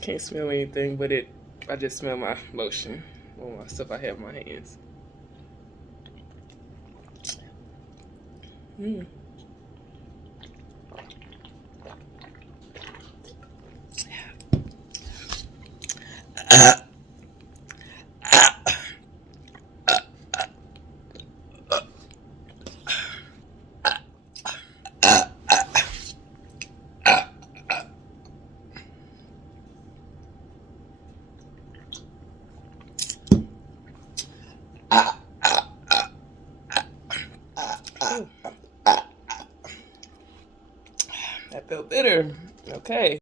Can't smell anything, but I just smell my lotion or my stuff I have in my hands. Mm. That felt bitter. Okay.